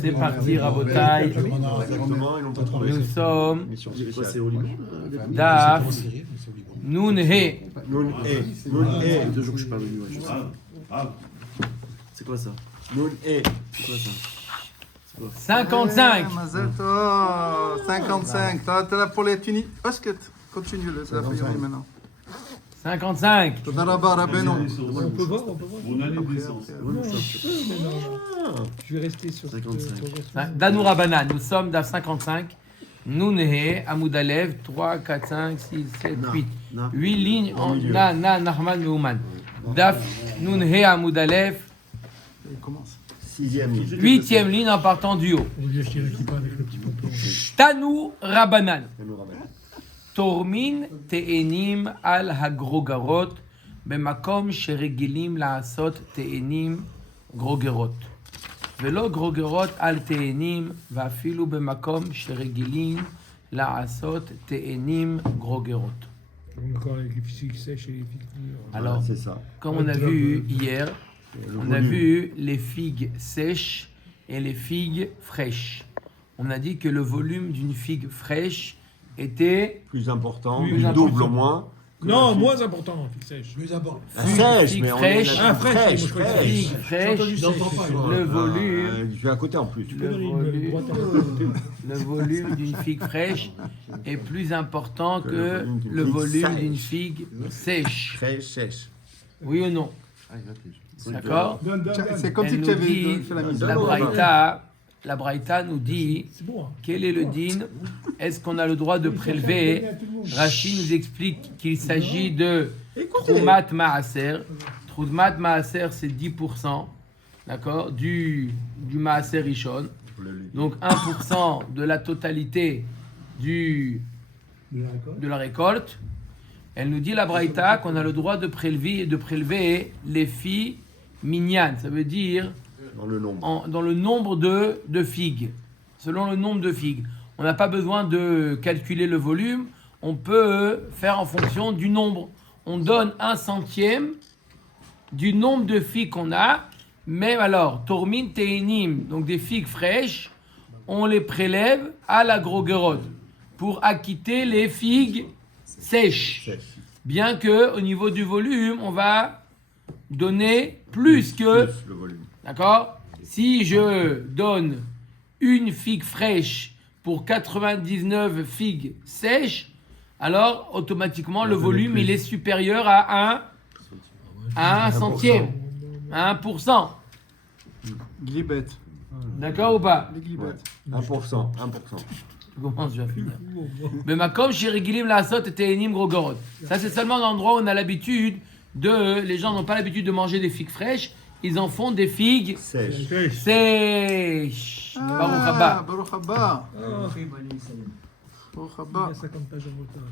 C'est parti, Rabotai. Exactement, ils l'ont pas trouvé. Nous sommes C'est au Liban. Daf Nun He. Nun E. Deux jours que je suis pas venu. C'est quoi ça? Nun E. C'est quoi ça? 55. Mazel tov, 55. T'es là pour les Tunis. Basket. Continue, c'est la prière maintenant. 55. Toda rabba, Rabbeinu. On peut voir. Mon année de naissance. Je vais rester sur 55. Danoura Banan, nous sommes Daf 55. Nun He, Amoud Alev, 3, 4, 5, 6, 7, 8. 8 lignes en Na, Nahman, Meuman. Daf Nun He, Amoud Alev, Il commence. 6e ligne. 8e ligne en partant du haut. On lui a tiré qui pas avec le petit pompon. Tanu Rabanan. nous ramène. תורמין תאנים על הגרוגרות במקום שרגילים לעשות תאנים גרוגרות ולא גרוגרות על תאנים ואפילו במקום שרגילים לעשות תאנים גרוגרות. On est encore avec les physiques sèches et les figues dures. Alors, C'est ça. comme on a vu hier, on a vu les figues sèches et les figues fraîches. On a dit que le volume d'une figue fraîche était Plus important, Plus du important. double au moins. Non, moins important, figue sèche. Plus important. La sèche, figue mais on fraîche. est Ah, fraîche, figue fraîche, J'entends pas. le volume. Je suis à côté en plus. Le volume d'une figue fraîche est plus important que le volume d'une figue sèche. Très sèche. Oui ou non? D'accord? C'est comme si Elle tu nous avais dit, fait la mise. la Braïta nous dit, C'est bon. quel est le din? Est-ce qu'on a le droit de prélever? Rachid nous explique qu'il s'agit de Troumat Maaser. Troumat Maaser, c'est 10%, d'accord, du Maaser Rishon. Donc 1% de la totalité de la récolte. Elle nous dit la Braïta qu'on a le droit de prélever les filles minyanes. Ça veut dire Dans le nombre. dans le nombre de figues. Selon le nombre de figues. On n'a pas besoin de calculer le volume. On peut faire en fonction du nombre. On donne 1/100 du nombre de figues qu'on a. Mais alors, Tormin Teinim, donc des figues fraîches, on les prélève à la grogerod pour acquitter les figues sèches. Bien que au niveau du volume, on va donner plus que... Plus le volume. D'accord? Si je donne une figue fraîche pour 99 figues sèches, alors automatiquement le volume il est supérieur à 1 centième, à 1%. Glibet. D'accord ou pas? Les glibettes. 1%. Comment je vais finir? Mais ma comme chez Regilim la sot et Teinim Grogorod. Ça c'est seulement l'endroit où on a l'habitude les gens n'ont pas l'habitude de manger des figues fraîches, ils en font des figues Sèche. sèches. Baruch haba. Baruch haba. Baruch Il y haba. a 50 pages en retard.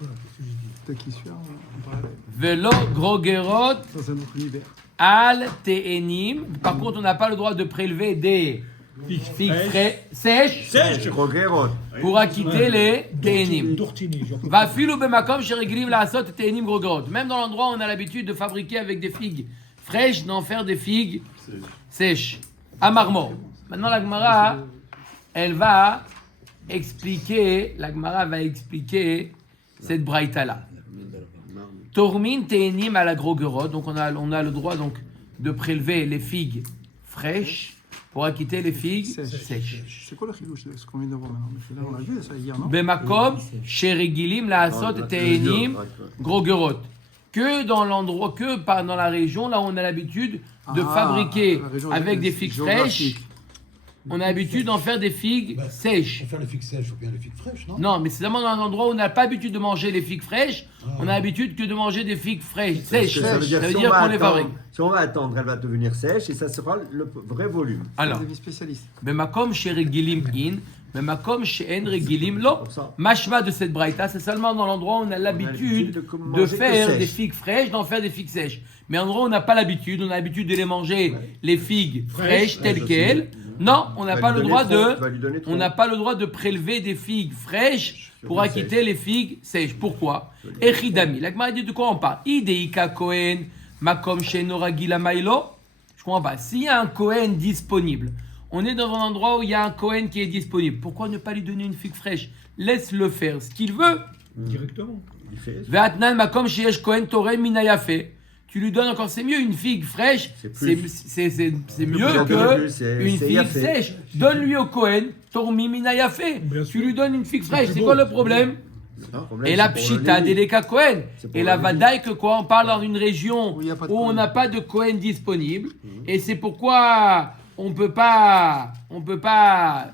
Voilà, qu'est-ce que j'ai dit? T'as qui suit Velo Grogorod dans un autre univers. al Teinim. Par contre, on n'a pas le droit de prélever des figues sèches Grogerot. pour acquitter les Teinim. Tourtini. Va filu bemakom sheregilim la asot Teinim Grogorod. Même dans l'endroit où on a l'habitude de fabriquer avec des figues fraîches, d'en faire des figues sèches. À Marmor. Maintenant, la Gemara, elle va expliquer, cette braïta-là. Tormin Teinim à la Grogorod. Donc, on a le droit donc, de prélever les figues fraîches pour acquitter les figues sèches. C'est quoi le chilouche de ce qu'on vient de voir maintenant? Parce que là, on l'a vu ça hier, non? Bemakom sheregilim la asot Teinim Grogorod. Que dans l'endroit, dans la région, là où on a l'habitude de fabriquer la région avec des figues fraîches, on a l'habitude d'en faire des figues sèches. Pour faire les figues sèches, il faut bien les figues fraîches, non? Non, mais c'est seulement dans un endroit où on n'a pas l'habitude de manger les figues fraîches, on a l'habitude que de manger des figues fraîches, sèches. Ça veut dire, si on qu'on va les attendre- fabrique. Si on va attendre, elle va devenir sèche et ça sera le vrai volume. Alors, Des spécialistes. Bemakom sheregilim in, Bemakom she'en regilim lo. Pour ça. Mashma de cette braïta, c'est seulement dans l'endroit où on a l'habitude de de manger que faire sèche. des figues fraîches, d'en faire des figues sèches. Mais en endroit où on n'a pas l'habitude, on a l'habitude de les manger, les figues fraîches telles quelles. Non, on n'a Va pas lui le donner droit trop, va lui donner trop. on n'a pas le droit de prélever des figues fraîches pour acquitter les figues sèches. Pourquoi? Echidami. La Gemara dit de quoi on parle? Ideika Kohen, Makom Shenoragila Mailo. Je comprends pas. S'il y a un Kohen disponible, on est dans un endroit où il y a un Kohen qui est disponible. Pourquoi ne pas lui donner une figue fraîche? Laisse-le faire ce qu'il veut. Directement. Il fait. Ve'atnan makom sheyesh Kohen toreh minayafe. Tu lui donnes encore, c'est mieux une figue fraîche, C'est plus. c'est mieux plus, que c'est une figue yafé. sèche. Donne-lui au Kohen, tormi minayafe. Bien Tu sûr. lui donnes une figue fraîche, plus c'est beau. quoi le problème? Le problème, Et c'est la pour le pshita Lévi. d'Eleka Kohen. C'est pour Et la le vadaï que quoi? On parle dans une région Où il y a pas de où on Kohen. n'a pas de Kohen disponible. Et c'est pourquoi on peut pas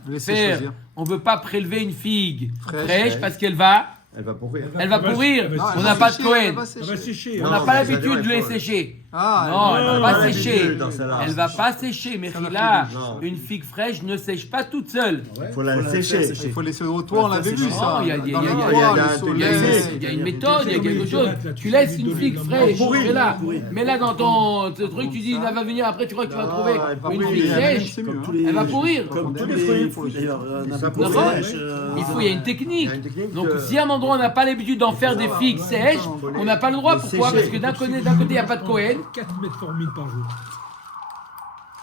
Laisser faire, choisir. on peut pas prélever une figue Fraîche. fraîche parce qu'elle va Elle va pourrir. Elle va pourrir. elle va On sécher. n'a pas de sécher, Kohen. elle va Ça va sécher. sécher. On Non, n'a mais pas ça l'habitude veut de dire, les il faut- sécher. Ah, Non, elle non, va non, pas non, sécher. dans celle-là. Elle va pas sécher. Mais Ça va là, Non. une figue fraîche ne sèche pas toute seule. Il faut la sécher. Il faut laisser au toit, on l'avait vu Non, ça. il y a- Dans il y a- le il y a- toit, il y a le un soleil. Il y a une méthode, il y a quelque chose. Là, Tu laisses tu une lui figue donnes fraîche, pourrir. tu fais là. Mais là, dans ton truc, tu dis, elle va venir après, tu crois que tu vas Non, trouver elle va une pourrir. figue sèche. C'est mieux. Elle va pourrir. Comme tous Des- les fruits. pour le- D'ailleurs, Ça n'importe pourrit. quoi. Il y a une technique. Il y a une technique Donc, que- si à un endroit on n'a pas l'habitude d'en faire des figues sèches, on n'a pas le droit. les Pourquoi? sécher. Parce que d'un côté, il n'y a pas de Kohen. 4 mètres formines par jour.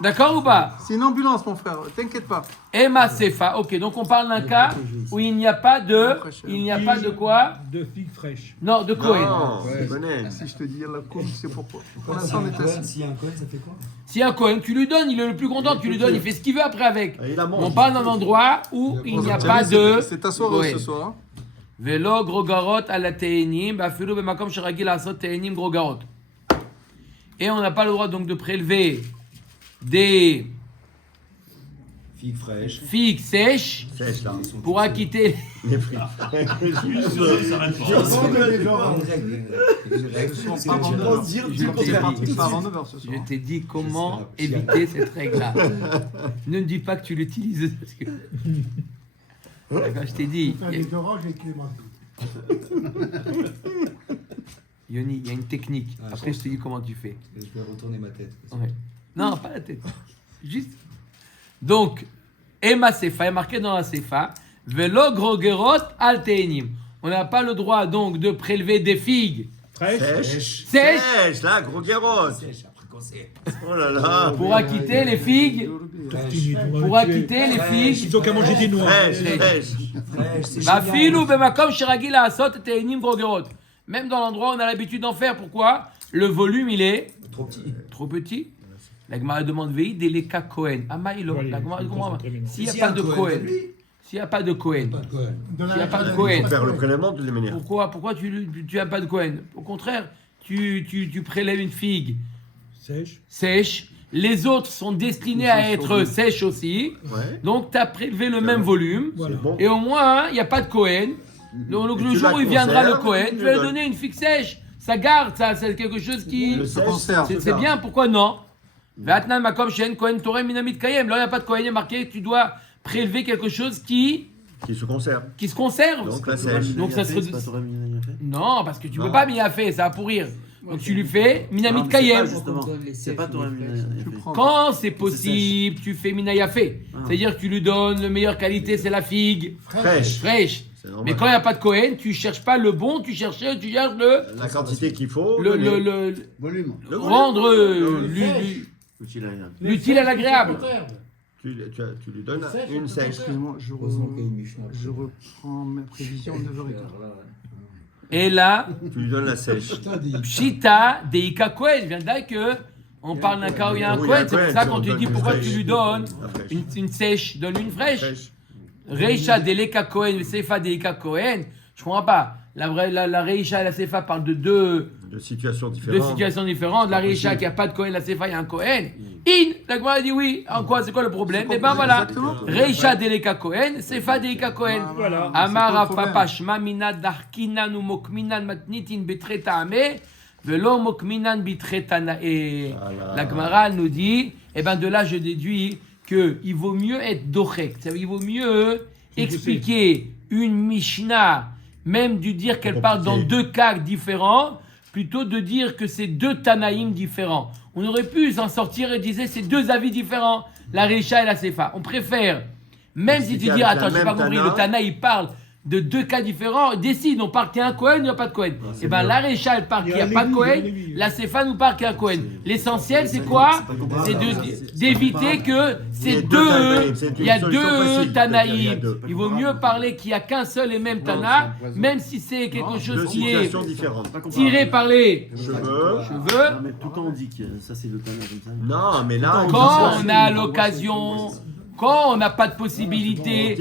D'accord ou pas? C'est une ambulance, mon frère, t'inquiète pas. Emma Sefa. Ok, donc on parle d'un cas où il n'y a pas de. Il n'y a pas de quoi? De figues fraîches. Non, de Kohen. Non, c'est bonnet. Si je te dis la courbe, tu sais pourquoi. Pour l'instant, on est assis. S'il y a un Cohen, ça fait quoi? Si un Cohen, tu lui donnes, il est le plus content, tu lui donnes, il fait ce qu'il veut après avec. Il la mange. On parle d'un endroit où il n'y a pas de. C'est ta soirée Kohen. ce soir. Velo grogarot à la te'enim, bafilo bemakom sheragil asot te'enim grogarot. Et on n'a pas le droit donc de prélever des Figue fraîche. figues sèches Sèche là. pour acquitter. Les fruits. Ce soir, pas avant 9h. dire Je t'ai dit. Pas avant 9h ce Je soir. t'ai dit comment éviter cette règle-là. Ne me dis pas que tu l'utilises. Parce que... D'accord, je t'ai dit. Yoni, il y a une technique. Ah, Après, je te dis comment tu fais. Je vais retourner ma tête. Ouais. Non, pas la tête. Juste. Donc, Emma Sefa est marqué dans la Sefa. Velo grogerot al te'enim. On n'a pas le droit donc de prélever des figues Fraîche. Sèche. sèches Sèche là, gros guérotte. Sèche, après quand c'est. Oh là là. pour acquitter les figues. Pour acquitter les figues. Ils ont qu'à manger des noix. Fraîche, fraîche. Fraîche, c'est Bafilou bemakom shiragil asot te'enim grogerot. Même dans l'endroit où on a l'habitude d'en faire. Pourquoi? Le volume, il est trop petit. trop petit. La Gemara demande Vei deleka Kohen. Amaïlo. Ouais, La Gemara il demande concentre maintenant. s'il n'y a pas de Kohen. S'il n'y a pas de Kohen. Pas de Cohen. S'il n'y a pas de Kohen. Faire le prélèvement de toutes les manières. Pourquoi tu n'as pas de Kohen? Au contraire, tu prélèves une figue Sèche. sèche. Les autres sont destinés à être sèches aussi. Ouais. Donc, tu as prélevé le même volume. Voilà. C'est bon. Et au moins, il n'y a pas de Kohen. Donc, Et le tu jour la où il viendra le conserves, Kohen, tu tu lui vas lui donnes. donner une figue sèche. Ça garde, ça, c'est quelque chose qui. Le sèche, conserve. C'est bien, pourquoi non? Vatnan makom shen Kohen torem minamit kayem. Là, il n'y a pas de Kohen, il est marqué que tu dois prélever quelque chose qui qui se conserve. se conserve. Donc la sèche. Donc, ça serait. Non, parce que tu peux Non. pas fait, ça va pourrir. Donc tu lui fais Minamit Kayem. C'est pas toi, Tu prends. Quand c'est possible, tu fais Minayafé. C'est-à-dire que tu lui donnes la meilleure qualité, c'est la figue Fraîche. fraîche. C'est normal. Mais quand il n'y a pas de Cohen, tu cherches pas le bon, tu cherches le, La quantité qu'il faut. le, donner. le, Volume. Le rendre volume. l'utile à l'agréable. Tu lui donnes une sèche. Excuse-moi, Heureusement qu'il y a une Mishnah. je reprends mes prévisions de 9h15. Et là, Tu lui donnes la sèche. Pshita Deika Cohen. Je viens de dire que on parle d'un cas où il y a un Oui, il y a Cohen. un C'est pour Cohen, ça on qu'on te donne dit une pourquoi fraîche. tu lui donnes La fraîche. une sèche, donne une fraîche. Fraîche. Reisha Deleka Cohen, Sefa Deleka Cohen. Je comprends pas. La Reisha et la Sefa parlent de deux situations différentes. situations différentes. La Reisha qui a pas de Cohen, la Sefa il y a un Cohen. La Gemara dit oui. En quoi, c'est quoi le problème? Eh ben voilà. Exactement. Reisha Deleka Cohen, Sefa Deleka Cohen. Voilà. Amar Papa Shma Mina Darkinan ou Mokminan Matnitin Betreta Ame. Velo Mokminan Bitreta Nae. Voilà. La Gemara nous dit, eh ben de là je déduis qu'il vaut mieux être dorek. Ça veut dire il vaut mieux expliquer une Mishnah, même du dire qu'elle parle dans deux cas différents, plutôt de dire que c'est deux Tanaïm différents. On aurait pu s'en sortir et dire c'est deux avis différents, la Reisha et la Sefa. On préfère, même si tu Expliquer dis, avec attends, la j'ai même pas compris, Tana. le Tana il parle de deux cas différents, décide, on part qu'il y a un Cohen, il n'y a pas de Cohen. Et bien la Récha, elle part qu'il n'y a pas de Cohen, la Sefa nous part qu'il y a un Cohen. L'essentiel, c'est quoi? C'est d'éviter que ces deux, il y a deux Tanaïm. Il vaut mieux parler qu'il n'y a qu'un seul et même Tana, même si c'est quelque chose Deux qui est situations différentes. tiré par les Cheveux. Non, mais tout le temps on dit que ça c'est le talent comme ça. Non, mais là, Quand on a l'occasion, quand on n'a pas de possibilité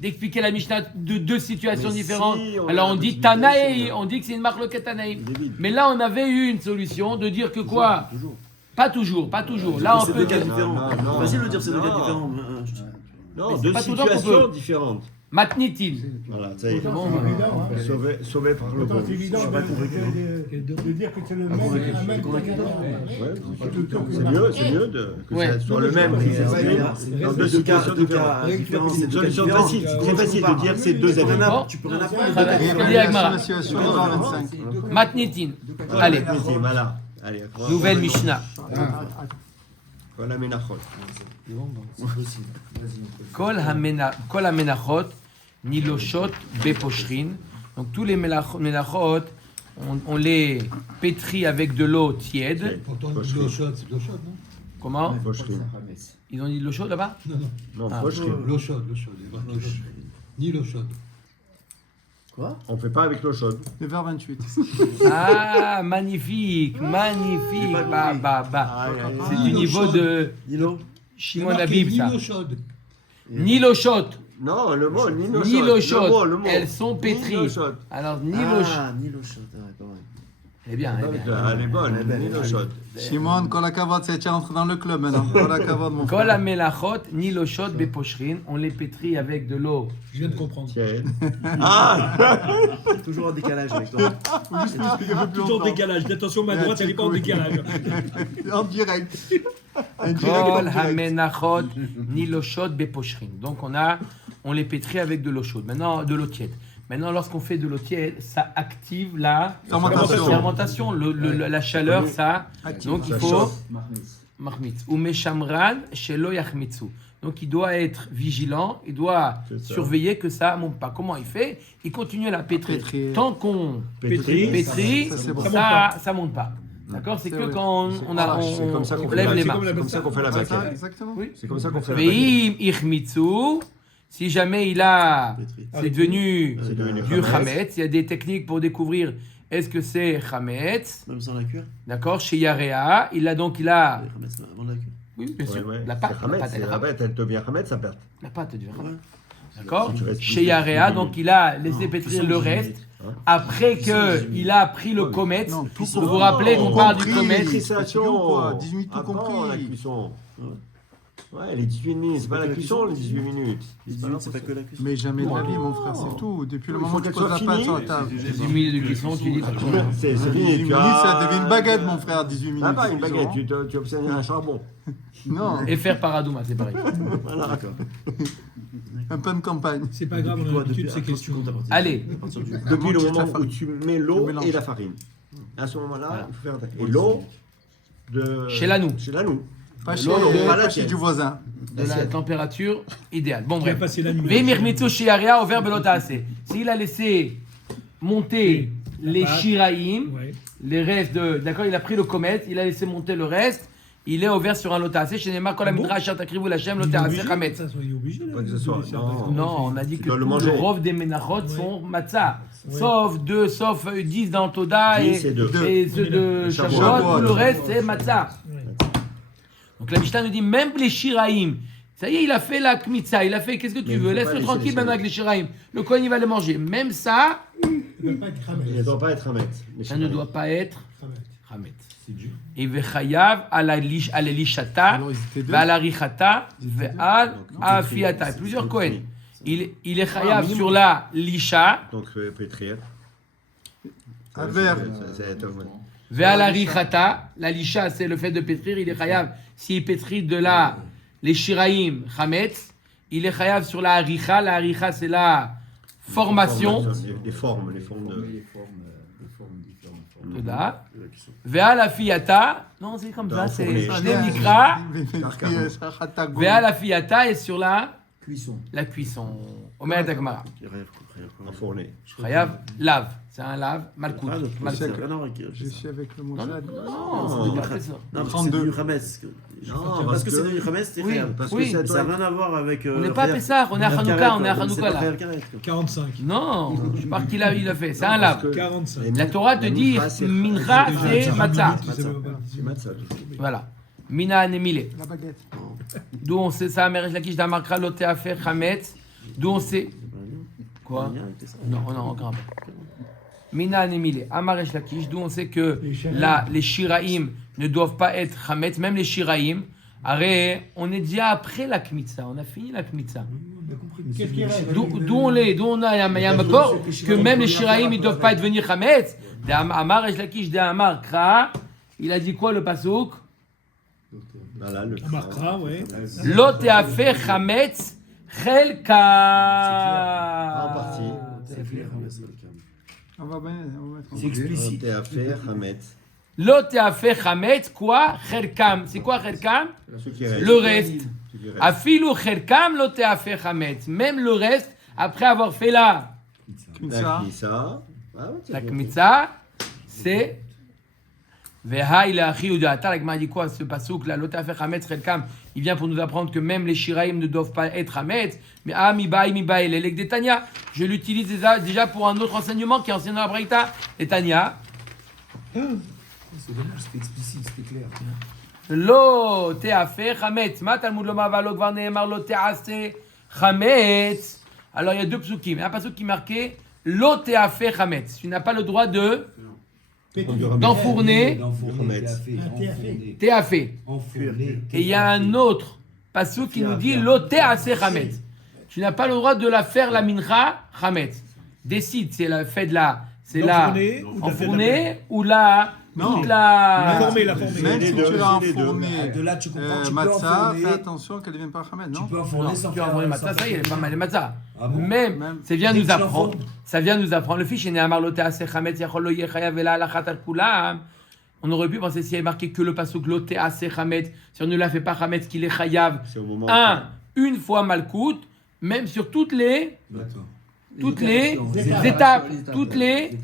d'expliquer la Mishnah de deux situations différentes, alors on dit Tanaï, on dit que c'est une marloquette Tanaï. Mais là, on avait eu une solution de dire que quoi? Pas toujours. Là, on C'est peut deux cas dire différents. non, Facile de dire c'est deux cas non. différents. non, Mais c'est deux pas tout le temps qu'on situations peut. différentes. Matnitin. Voilà, ça y est. Bon, Sauvé par le Pourtant, bon. c'est évident de dire que c'est le même. Ouais, c'est mieux que Ouais. ça soit le même. Dans deux situations différentes. C'est une solution facile, c'est très facile de dire c'est deux événements. Tu peux rien apprendre. C'est ce que dit Agmara. La situation 25. Matnitin. Allez, Voilà. Allez, nouvelle Mishnah. Voilà Menachot. Kol hamenachot niloshot beposhrin. Donc tous les menachot, on les pétrit avec de l'eau tiède. Pourtant, c'est de l'eau chaude, non? Comment? Pocherin. Ils ont dit de l'eau chaude là-bas? Non, Ah. pocherin. L'eau chaude, l'eau chaude. Il y a marqué l'eau chaude. Ni l'eau chaude. Quoi? On fait pas avec l'eau chaude. Le vers 28. Ah, magnifique. C'est du niveau de Nilo. Shimon Habib, ça. Ni l'eau chaude. Ni l'eau chaude, Non, le mot, ni l'eau chaude. ni l'eau chaude. Le mot. Elles sont Ni pétries. l'eau chaude. Alors, ni l'eau chaude. Ah, Nilo chaude. Pas mal. Eh bien, eh bien. Elle est bonne, ni l'eau chaude. Shimon, Kolakavod, c'est entre dans le club maintenant. Kolakavod, mon Kol frère. hamelachot niloshot beposhrin. On les pétrit avec de l'eau. Je viens de comprendre. Tiens. Ah C'est toujours un décalage avec toi. Toujours en décalage. Attention, ma droite, elle n'est pas en décalage. En direct. Un direct Kol en direct. hamenachot niloshot beposhrin. Donc on les pétrit avec de l'eau chaude. Maintenant, de l'eau tiède. Maintenant, lorsqu'on fait de l'eau tiède, ça active la fermentation. La chaleur, ça. Donc il Ça faut chauffe. Mahmitz. Ou meshamran shelo yachmitzu. Donc il doit être vigilant, il doit C'est ça. surveiller que ça ne monte pas. Comment il fait? Il continue à la pétrir. Pétrir. Tant qu'on Pétri. pétrit, Ça, c'est bon. ça monte pas. D'accord? C'est C'est que vrai. quand C'est comme ça qu'on fait lève la les c'est mains. comme ça qu'on fait la C'est ça, baguette. exactement. Oui. C'est comme ça qu'on fait la baguette. Veim ichmitzu. Si jamais c'est devenu C'est devenu du chametz, il y a des techniques pour découvrir est-ce que c'est chametz. Même sans la cuire. D'accord? Chez Yarea, il a Avant la cuire. oui, bien sûr. Ouais, ouais. La pâte, C'est Hametz, elle est la chametz. bête, elle devient Hametz, ça perd. La pâte devient chametz. D'accord? Si tu restes Chez plus- Yarea, plus- donc il a laissé pétrir le reste. Hein? Après qu'il a pris le comète, Non, tout vous vous rappelez qu'on parle du compris. comète. Fixation. 18 tout Avant compris. la cuisson. Ouais, les 18 minutes, c'est pas la cuisson, les 18 minutes. Les 18, c'est pas que la cuisson. Mais jamais de la vie, mon frère, c'est tout. Depuis le Il faut moment où tu qu'elle poses soit la pâte finie. sur la table. 10 minutes de cuisson, tu dis. C'est 18 fini, minutes, tu as... ça devient une baguette, mon frère, 18 minutes. Ah bah, une de baguette, cuisson. tu obtiens un charbon. Non, Et faire paradouma, c'est pareil. Voilà. D'accord. un peu de campagne. C'est pas grave, on a l'habitude de ces questions. Allez. Depuis le moment où tu mets l'eau Le mélange. et la farine. À ce moment-là, il faut faire attention. Et l'eau de... Chez l'Anou. Chez l'Anou. Pas chez, Non, non, pas la pas chez tienne. du voisin. De la température idéale. Bon, Qui a bref. passé la nuit. Vemirmitsu chez Yarea au verbe lotaase. S'il a laissé monter les pâte. shiraïm, Ouais. les restes de. D'accord, il a pris le comète, il a laissé monter le reste, il est ouvert sur un lotaase. Chez Neymar, quand la Ah bon midrash takrivu Lachem, Il est lotaase obligé, chametz. ça, il est obligé. là, Pas que ce de soit, les faire non. passer. Non, on a dit Tu que dois le tout manger. le rov des menachot Ouais. sont matzah. Ouais. Sauf 10 dans Toda 10 et deux. et ceux de Shavuot. Shavuot, tout le reste c'est matzah. Ouais. Donc la Mishnah nous dit même les shiraïm. Ça y est, il a fait la kmitza, il a fait qu'est-ce que tu Mais il veux, faut pas laisse-le laisser tranquille les maintenant avec les shiraïm. Le Kohen il va les manger. Même ça, Il ne peut pas être Il ne doit pas être Hametz. ça ne doit pas être Hametz. chametz. C'est dur. Et vechayav à la lishata, Alors, ils étaient deux. à la richata, ve'al afiata. Plusieurs Kohen. Il est chayav sur la lisha, Donc, pétrir. Un verre. ve'al la richata. La lisha c'est le fait de pétrir. Il est chayav s'il pétrit de la les shiraïm chametz. Il est chayav sur la haricha. La haricha c'est la formation. Les formes de... Les formes différentes. Toda. Ve'al afiata. Non, c'est comme ça. C'est Enfourné. Shnei Mikra. Carcarou. Ve'al afiata est sur la Cuisson. La cuisson. Omer Dagmara. Enfourné. Chayav, lave. C'est un lave, malkout. Ah, donc, Malkout. c'est rien à voir avec Je suis avec le Non, Mossad. non, c'est pas ça. Non, parce que c'est 32. du Hametz. Non, Parce que c'est du Hametz, c'est Oui. Khayab. Parce que Oui. c'est à Ça n'a toi. rien à voir avec. On n'est pas à Pessah, on est à Hanouka, on est à Hanouka là. 45. Non, je parle qu'il a, il a fait. C'est un lave. 45. La Torah te dit mincha c'est matzah. C'est matzah. Voilà. Mina anemile. La baguette. D'où on sait ça, Meresh Lakish d'Amarkra loté à faire chametz. D'où on sait. Quoi? Non, on a encore un peu. Mina anemile. Amaresh Lakish, d'où on sait que là, les shiraïm ne doivent pas être chametz, même les shiraïm. Arrête, on est déjà après la kmitza, on a fini la kmitza. Qu'est-ce qui reste? D'où on est, d'où on a, il y a un corps que même les shiraïm ils doivent pas devenir chametz. Amaresh Lakish d'Amarkra, il a dit quoi le pasouk? Voilà, le. Amarkra, ouais. Lo te'afer chametz chelka. En partie. On va mettre en C'est explicite. T'es à faire Hametz. Lo te'afer chametz quoi? Chelkam. C'est quoi chelkam? Ceux qui restent. Le reste. Ceux qui restent. Afilu chelkam lo te'afer chametz. Même le reste, après avoir fait la Kmitza. Ça. Ah ouais, la kmitza, c'est Vehaï la chiudiata. La Gemara dit quoi ce pasouk là? Lo te'afer chametz chelkam. Il vient pour nous apprendre que même les shiraïm ne doivent pas être chametz. Mais mi baï l'élec des Tanya. Je l'utilise déjà pour un autre enseignement qui est enseigné dans la Braïta. Les Tanya. C'est dommage, c'était explicite, c'était clair. Lo te'afer chametz. Ma Talmud loma va lo gvar ne'emar lo te'ase chametz. Alors il y a deux psukim. Il y a un pasuk qui est marqué lo te'afer chametz. Tu n'as pas le droit de d'enfourner te'afer. Et il y a un autre pasuk qui nous dit lo te'ase chametz. Tu n'as pas le droit de la faire la mincha chametz. Décide, c'est la fait de la, c'est la L'enfourner ou de la enfourner ou la Non. toute la. La former. Même si tu l'as enfourné De là, tu comprends, tu peux matzah, enfourner. fais attention qu'elle ne devienne pas Hamed, Tu non? peux enfourner sans Tu faire as envoyé sans matzah, ça y est, faire- elle est pas mal les matzah. Ah bon Même. Ça vient Dès nous que tu apprendre. l'enfonces. Ça vient nous apprendre. Le fiche, il est amar lo te'aseh chametz yachol lo yeh chayav ela alachat al kulam. On aurait pu penser s'il y avait marqué que le pasuk lo te'aseh chametz, si on ne la fait pas chametz qu'il est chayav. C'est au moment. Une fois malkout, même sur toutes les D'accord. étapes, toutes les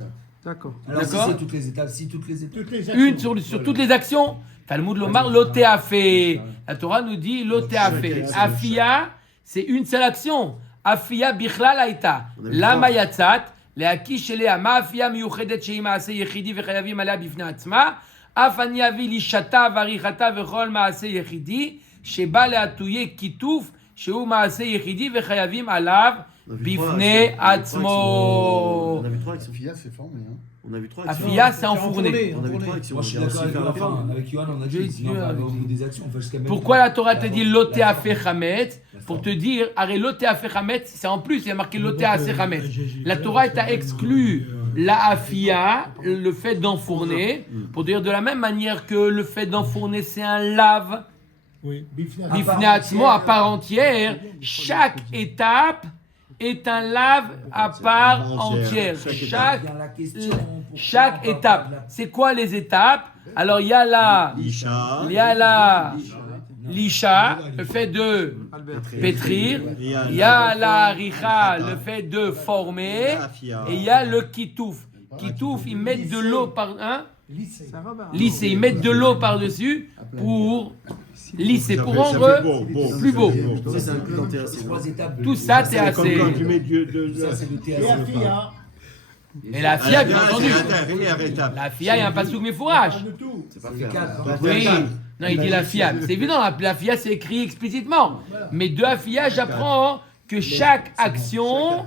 D'accord. Alors, si D'accord. c'est toutes les étapes, si toutes les étapes. Toutes les une actions. sur toutes les actions. Talmud lomar lo te'afeh. La Torah nous dit lo te'afeh. Afia, c'est une seule action. Afia bichlal haïta. Lama yatzat. להקיש אליה, מה האפייה המיוחדת שהיא מעשה יחידי וחייבים עליה בפני עצמה? אף אני אביא לישתה ועריכתה וכל מעשה יחידי, שבא להטויי כיתוף שהוא מעשה יחידי וחייבים עליו בפני עצמו. On a vu trois actions. Fia, c'est formé. On a vu trois actions. Afia, c'est enfourné. On a vu trois actions. Moi, je suis Il y a d'accord aussi avec faire la Yoann. forme. Avec Yoann, on a J'ai dit, dit, sinon, on va au bout des actions, on va jusqu'à mettre- Pourquoi la Torah te dit loté afé chametz? Pour te dire, arrête loté afé chametz, c'est en plus, il y a marqué loté afé chametz. La Torah t'a exclu la afia, le fait d'enfourner, pour dire de la même manière que le fait d'enfourner c'est un lave, Oui. bifne atzmo, à part entière, chaque étape est un lave à part entière. Chaque Bien la question, pourquoi chaque on va étape. pas de C'est quoi les étapes? Alors il y a la Isha. il y a la l'isha, le fait de Albert. pétrir. Il y a la richa, le fait de former. Et il y a le kitouf. Kitouf, ils mettent de l'eau par... Hein? Lycée. Ça va, ben. Lisser, ils mettent de l'eau par-dessus pour lisser, pour rendre plus beau. Ça, c'est inclus dans TAC. Trois étapes de- Tout ça, t'es Comme assez... quand tu mets de Ça, c'est de Et la TAC. fille, hein, Et la fia, bien entendu. Première étape. La fia, il y a un pasouk méfourage. pas de tout. Ça fait 4. Oui. Non, il dit la fia. C'est évident, la fia, c'est écrit explicitement. Mais de la fia, j'apprends que chaque action,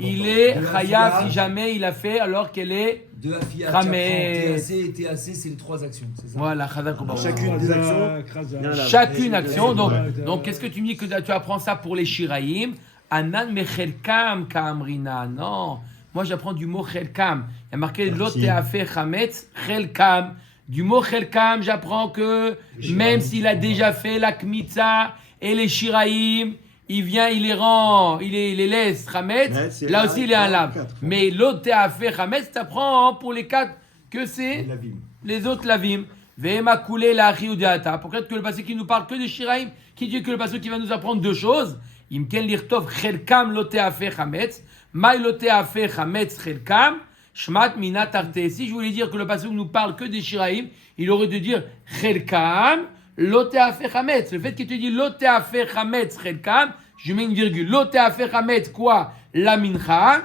il est chayav si jamais il a fait alors qu'elle est... De la FIA, Khamet. TAC et TAC, c'est les trois actions, c'est ça? Voilà, chazak ou Chacune des actions. Krasa. il y a un lave. chacune action. Donc, Ouais. donc qu'est-ce que tu me dis que tu apprends ça pour les shiraïm? Anan mechelkam kamrina. Non, moi j'apprends du mot chelkam. Il y a marqué loteafe chametz chelkam. Du mot chelkam, j'apprends que même s'il a déjà fait la kmitza et les shiraïm, il vient, il les rend, il les laisse chametz. Ouais, c'est Là un, aussi, il est un trois, lave. quatre. Mais loteafe chametz, t'apprends pour les quatre que c'est La ville. les autres lavim. Vema koulé la riudeata. Pourquoi que le passé qui nous parle que des shiraïm, qui dit que le passé qui va nous apprendre deux choses. Imken lirtov chelkam lo te'afeh chametz. Maï lo te'afeh chametz chelkam. Shmat mina tarte. Si je voulais dire que le pasuk nous parle que des shiraim, il aurait dû dire chelkam lo te'afeh chametz. Le fait qu'il te dit lo te'afeh chametz chelkam, je mets une virgule. Lo te'afeh chametz quoi? La mincha.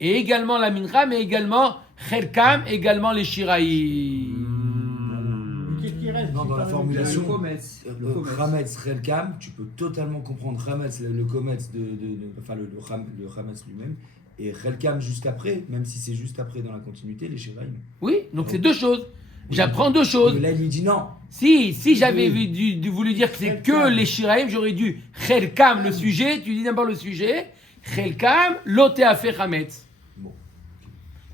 Et également la mincha, mais également chelkam, également les shiraim. Qu'est-ce qui reste? Non, dans la formulation, Le Hametz Relkam, tu peux totalement comprendre Hametz, le Kometz, enfin le Hametz lui-même, et Relkam juste après, même si c'est juste après dans la continuité, les Shiraim. Oui, donc c'est deux choses. J'apprends deux choses. Mais là, il lui dit non. Si j'avais voulu dire que c'est que les shiraim, j'aurais dû chelkam le sujet, tu dis d'abord le sujet, chelkam loteafé chametz. Bon.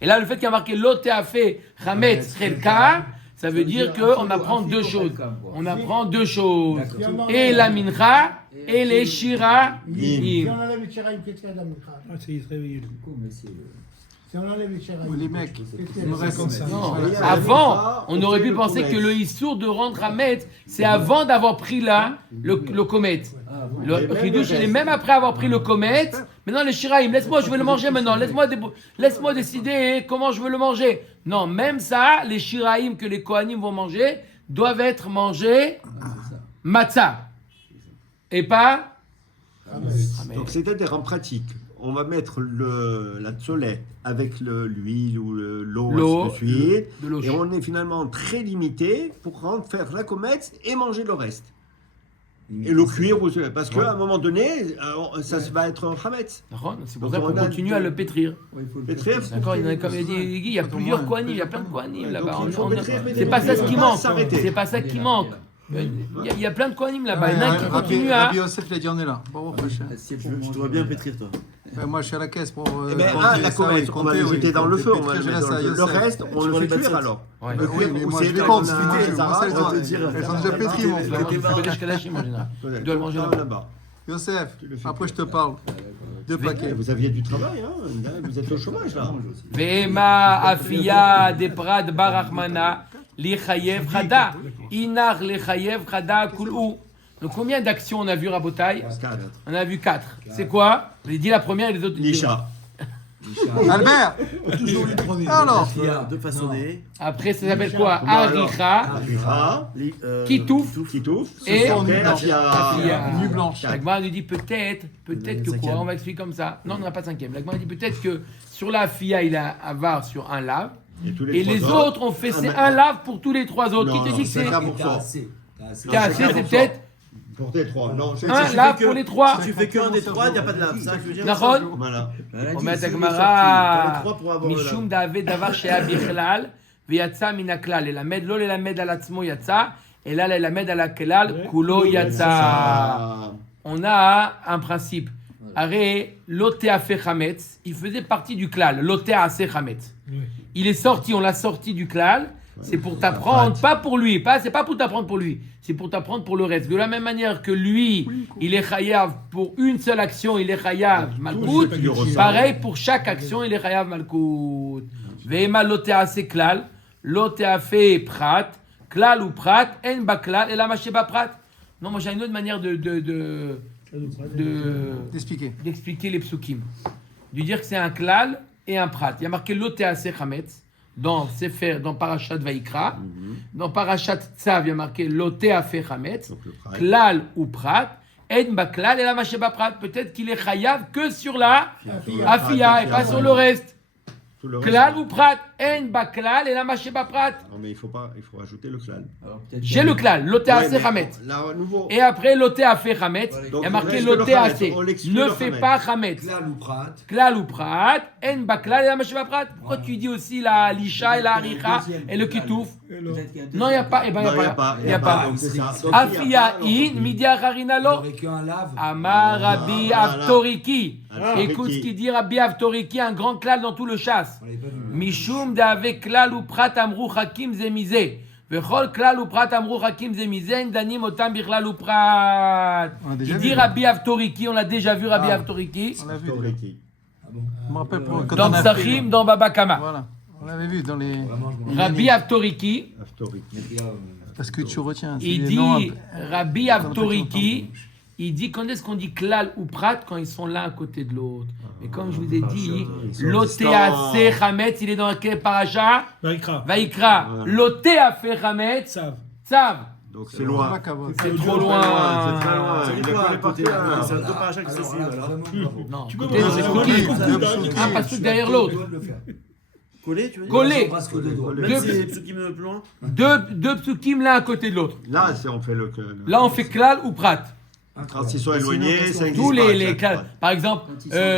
Et là, le fait qu'il y a marqué loteafé chametz chelkam, ça veut dire qu'on apprend deux choses. On apprend deux choses. D'accord. Et la mincha et les shiraim. Si on enlève les shiraim, qu'est-ce qu'il y a dans le Mikra? Ah, c'est israélien. Si on enlève les shiraim, Les mecs, qu'est-ce qu'il il y me a? reste comme ça. Non, Il y a avant, la on mincha, aurait on pu fait penser le que le kometz. issour de rendre Hametz, c'est avant d'avoir pris là le komet. Le Ridouche, il est même après avoir pris le komet. Maintenant, les shiraim, laisse-moi, je veux le manger maintenant. Laisse-moi décider comment je veux le manger. Non, même ça, les shiraim que les kohanim vont manger doivent être mangés matzah. Et pas Donc c'est-à-dire en pratique, on va mettre la tsolette avec l'huile ou l'eau, ainsi de suite, de l'eau et on est finalement très limité pour faire la comète et manger le reste. Et le cuire, parce qu'à un moment donné, ça va être un hametz. C'est pour ça qu'on continue à le pétrir. Pétrir. D'accord, comme il dit, il y a plusieurs kohanim, il y a plein de kohanim là-bas. Donc, il faut pétrir, mais C'est pas ça ce qui manque. s'arrêter. C'est pas ça qui manque. Il y a plein de kohanim là-bas. Il y en a qui Rabbi continuent à. Yosef, il a dit on est là. Bon, Je te vois bien pétrir, toi. moi je suis à la caisse pour. Eh bien, la comète, on va le jeter dans le feu, on va le mettre dans le feu. Le reste, on le fait cuire alors. Ouais. Le Oui, cuire, mais ou moi c'est je les là compte, qu'on a c'est les arabes, elles on va te dire, sont déjà pétries, mon frère. Kodesh Kadashim en général. peut-être. Tu dois le manger Non, là-bas. là-bas. Yosef, Tu le fais après je te cuire. parle. Deux paquets. Vous aviez du travail, hein. Là, vous êtes au chômage là. Vema afia de prad barachmana li chayev chada. Inar li chayev chada kul'u. Donc combien d'actions on a vu Rabotai? 4. On a vu 4. C'est quoi? J'ai dit la première et les autres. Lisha. Albert, Toujours les premiers. alors, De façonner. Après, ça s'appelle quoi? Alors, Aricha, Aricha. Kitouf Kitouf. et Après, Afia. nuit blanche. La Gemara nous dit peut-être que quoi? On va expliquer comme ça. Non, on n'a pas de cinquième. La Gemara dit peut-être que sur la Afia, il a avar sur un lave. Et les autres ont fait c'est un lave pour tous les trois autres. Non, Qui te dit que c'est c'est un T'as pourcent. assez. assez? C'est peut-être Pour tes 3. Non, c'est un lave pour les trois. Si tu fais qu'un des trois, il n'y a pas de lave. Ça, je veux dire. Nahon? Voilà. On met la T'as Gemara. les 3 pour avoir le Mishum da'ave davar she'a bichlal ויצא מן הכלל, ללמד לא ללמד על עצמו יצא, אלא ללמד על הכלל כולו יצא. On a un principe. Arrêt, l'otéafé chametz, il faisait partie du klal, l'otéafé chametz. Il est sorti, on l'a sorti du klal, c'est pour t'apprendre, pas pour lui, c'est pas pour t'apprendre pour lui, c'est pour t'apprendre pour le reste. De la même manière que lui, il est chayav pour une seule action, il est chayav malkout, pareil pour chaque action, il est chayav malkout. Ve'ema l'otéafé klal, l'otéafé prat, klal ou prat, en ba klal, et la macheba prat. Non, moi j'ai une autre manière d'expliquer les psukim. De dire que c'est un klal et un prat. Il y a marqué l'otéasé chametz dans Sefer, dans Parashat Vaikra. Dans Parashat Tzav, il y a marqué l'otéafé chametz, klal ou prat, en ba klal et la macheba prat. Peut-être qu'il est chayav que sur la afia et pas sur le reste. Klal ou prat, en ba klal et la macheba prat. Non, mais il faut rajouter le klal. J'ai le klal, l'otéasé chametz. Là, à nouveau. Et après l'otéafé chametz, il y a marqué l'otéasé. Ne fais pas chametz. Klal ou prat. Klal ou prat, en ba klal et la macheba prat. Pourquoi tu dis aussi la lisha et la haricha et le kitouf? Non, il n'y a pas. Eh ben, il n'y a pas. donc c'est ça. Donc, Afia in, midia harina Il lo. aurait qu'un lave. Amar Rabbi Voilà. Avtoriki. Alors, Écoute Riki. ce qu'il dit Rabbi Avtoriki, un grand klal dans tout le chasse. On l'avait pas vu. Mishum d'ave klal ou prat amru hakim zemizé. Vechol klal ou prat amru hakim zemizé. Danim otam bichlal ou prat. On a déjà Il vu. dit Rabbi Avtoriki, on l'a déjà vu Rabbi Avtoriki. On l'a vu. Riki. Je me rappelle pour quand Dans on a Psachim, dans Baba Kama. Voilà, on l'avait vu dans les. Vraiment, je m'en Rabbi Avtoriki, Aftorik. Mais là, Parce que tu retiens. c'est il des noms dit Rabbi Avtoriki, il dit quand est-ce qu'on dit klal ou prat quand ils sont l'un à côté de l'autre. Mais comme je vous ai dit, l'otéa chametz, il est dans quel paracha? Vaikra. Vaikra. L'otéa chametz, Savent. tsav. Donc c'est loin. C'est trop loin. C'est très loin. C'est Il est quoi collé à par côté terre. C'est un deux parachas qui se suivent alors. Non, Tu peux côté, voir, c'est c'est collé. collé. Un parce que derrière l'autre. Collé, tu veux dire? Collé. Presque deux doigts. Même Deux- si c'est psukim plus loin. Deux psukim l'un à côté de l'autre. Là, on fait le. Là, on fait klal ou prat. Quand ils sont éloignés, ça existe Tous pas, les chaque klal. fois. Par exemple,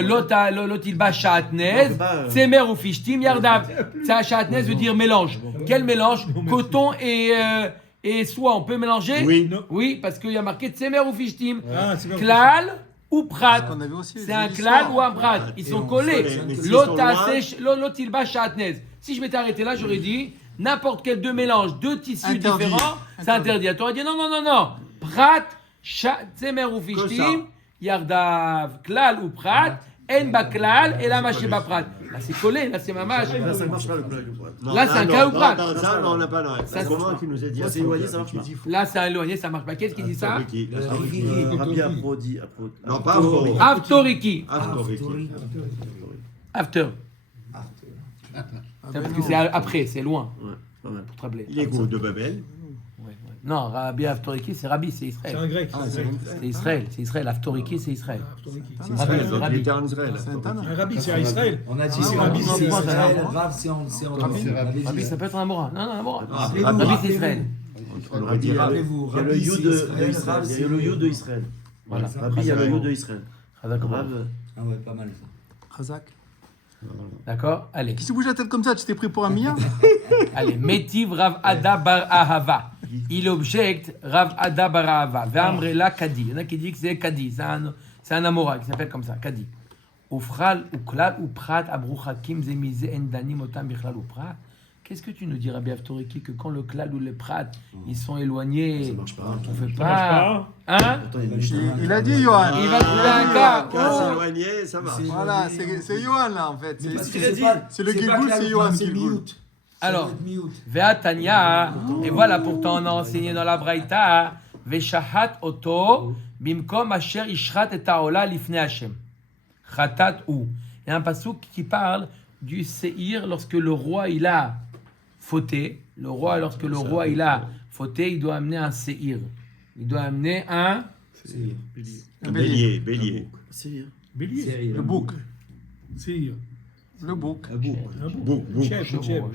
l'autre il bat shatnez, Non, pas, tsemer ou fishtim yardav. Ça, shatnez veut dire mélange. Quel mélange? Coton et soie, on peut mélanger? Oui. Oui, parce qu'il y a marqué tsemer ou fishtim. Ah, c'est pas Klal ou prat. qu'on avait aussi. C'est un klal ou un prat. Ils sont collés. Mais s'ils L'autre sont loin- l'autre il bat shatnez. Si je m'étais arrêté là, j'aurais dit n'importe quel deux mélanges, deux tissus Interdit. différents, c'est interdit. Tu aurais dit non. Prat, tsemer ou fishtim, yardav, klal ou prat, en ba klal, et là maché ba prat. Là c'est collé, là c'est mamash. Là, ça marche pas le collage. Non, Là, c'est un cas ou pas? Dans ça, non, on n'a pas. Non. Ça, C'est comment qui nous a dit Moi, c'est éloigné, ça marche pas. Là c'est éloigné, ça marche pas. Qu'est-ce qui dit ça? Ricky. Rabbi Aprodi. Non, pas Afro. Aftoriki. Afro, Ricky. After. C'est parce que c'est après, c'est loin. Ouais, pas mal. Pour te rappeler. Il est goût de Babel. Non, Rabbi Aftoriki, c'est Rabbi, c'est C'est Israël. un grec. C'est Israël. Aftoriki, c'est Israël. C'est Israël, donc il était en Israël. Un rabbi, c'est à Israël. On a dit c'est Rabbi, Rabbi, c'est c'est Israël. Israël. Rav, c'est en Rabbi, ça peut être un Mora. Non, un Mora. Ah, Rabbi, c'est Israël. On aurait dit Rabbi. Rappelez-vous, Il y a le Rabbi, You c'est de Israël, Israël. Rav, Il y c'est a le You de Israël. Voilà. Rabbi, il y a le You de Israël. Chazak Omer. Rav, Ah ouais, pas mal ça. Razak. D'accord? Allez. Qui se bouge la tête comme ça? Tu t'es pris pour un mien? Allez. Metiv Rav Ada Bar Ahava. Il objecte Rav Ada Bar Ahava. Ve'amrela Kadi. Il y en a qui disent que c'est Kadi. C'est un Amora qui s'appelle comme ça. Kadi. Ufral ou klal ou prat abruchakim zemize endanim otam bichlal ou prat. Qu'est-ce que tu nous dis, Rabbi Aftoriki, que quand le klal ou le prat, ils sont éloignés, ça marche pas. on fait Ça pas... marche Hein? Attends, il y a une Mishnah. Il a dit Johan. Il va trouver un cas. Quand c'est Oh. éloigné, ça marche. Voilà, c'est Johan là en fait. Parce que C'est le Gilgoul, c'est Johan Gilgoul. Alors, Ve'atanya, et voilà pourtant on a enseigné dans la Braïta, Ve'shahat oto, bimkom asher ishrat et ta'ola lifne Hashem. Chatat ou. Il y a un passouk qui parle du séhir lorsque le roi il a fauté. Le roi, lorsque le roi il a fauté, il doit amener un séhir. Il doit amener un... Bélier, bélier. C'est bien. Bélier. Le bouc. C'est Le bouc. un bouc. Bouc, bouc. Chèvre, chèvre.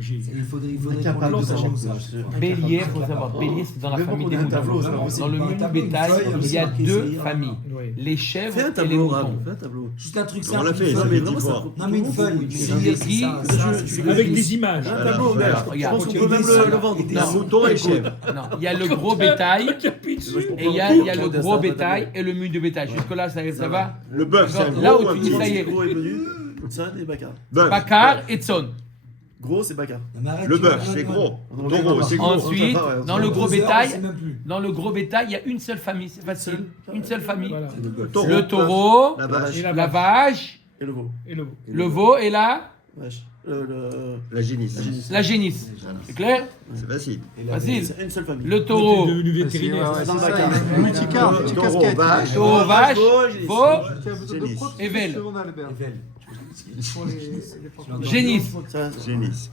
Il faudrait capable qu'on de sachant savoir. ça. Bélier, il faut savoir, bélier c'est dans la Mais bon, famille on des a un tableau, moutons. c'est pas possible. Dans le Un menu tableau, bétail, une feuille, il y a aussi, deux séhir. familles, Ouais. les chèvres Fais un et les tableau, Rav. moutons. Fais un tableau. Juste un truc On simple. l'a fait, une ça feuille. fait Vraiment, 10 ça fois. faut- Non, mais une feuille. Mais c'est il ça, dit- ça, Avec des images. Un tableau, Voilà. merde. Je Regarde. pense qu'on peut même le vendre. Non, mouton et chèvre. Non, il y a le gros bétail et il y a le gros bétail et le menu de bétail. Jusque-là, ça va? Le bœuf, c'est un Là gros où ou un tu dis petit ça y est. Gros est venu. Ça, et Bakar. Bœuf. Bakar et Tson. Gros, c'est Bakar. Non, mais arrête, Le tu bœuf, vois, c'est non, gros. non. Taureau, c'est gros. Ensuite, ouais, dans le gros 2 heures, bétail, c'est même plus. dans le gros bétail, il y a une seule famille, c'est facile. Une seule famille. Voilà. Taureau, Le taureau, la vache, Et la vache, Et le veau. Et le le veau et la Wesh. la génisse. la génisse. C'est clair? C'est facile. Facile. C'est une seule famille. Le taureau, T'es devenu C'est vétérinaire. ouais, dans c'est le ça. bac. Multicard, Taureau, multicasquette. vache. taureau, vache, veau, Génisse. et velle. Evel. Génisse. Ça, Génisse.